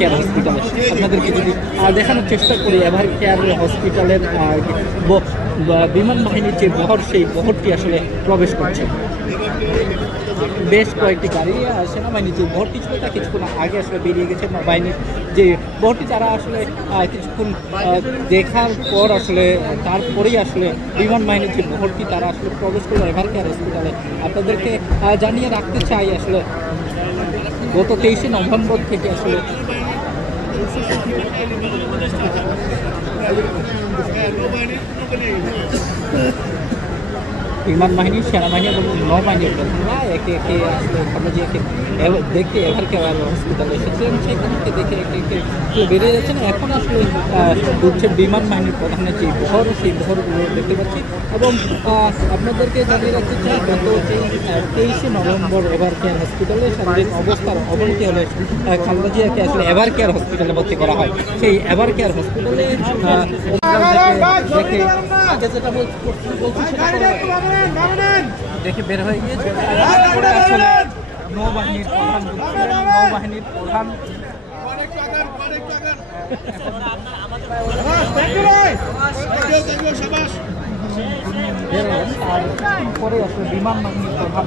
Care হসপিটালে। আপনাদেরকে যদি দেখানোর চেষ্টা করি এভার কেয়ার হসপিটালের বিমান বাহিনীর যে বহর, সেই বহরটি আসলে প্রবেশ করছে। বেশ কয়েকটি গাড়ি সেনাবাহিনীর যে বহরটি ছিল তা কিছুক্ষণ আগে আসলে বেরিয়ে গেছে। বাহিনীর যে বহরটি তারা আসলে কিছুক্ষণ দেখার পর আসলে তারপরেই আসলে বিমান বাহিনীর যে বহরটি তারা আসলে প্রবেশ করলো এভার কেয়ার হসপিটালে। আপনাদেরকে জানিয়ে রাখতে চাই আসলে গত 23শে নভেম্বর থেকে আসলে বিমান বাহিনী, সেনাবাহিনী এবং নৌবাহিনীর প্রধানরা একে একে আসলে খালেদাকে দেখতে এভার কেয়ার হসপিটালে এসেছিলেন। সেখান থেকে দেখে একে একে বেরিয়ে যাচ্ছেন। এখন আসলে হচ্ছে বিমান বাহিনীর প্রধানের যে বহর, সেই বহরগুলো দেখতে পাচ্ছি। এবং আপনাদেরকে জানিয়ে রাখতে চাই গত 23শে নভেম্বর এভার কেয়ার হসপিটালে শারীরিক অবস্থার অবনতি হলে খালেদা জিয়াকে আসলে এভার কেয়ার হসপিটালে ভর্তি করা হয়। সেই এভার কেয়ার হসপিটালে দেখে আগে যেটা বলছি দেখে বের হয়ে গিয়েছে। আসলে নৌবাহিনীর প্রধান আর পরে আসলে বিমান বাহিনীর প্রধান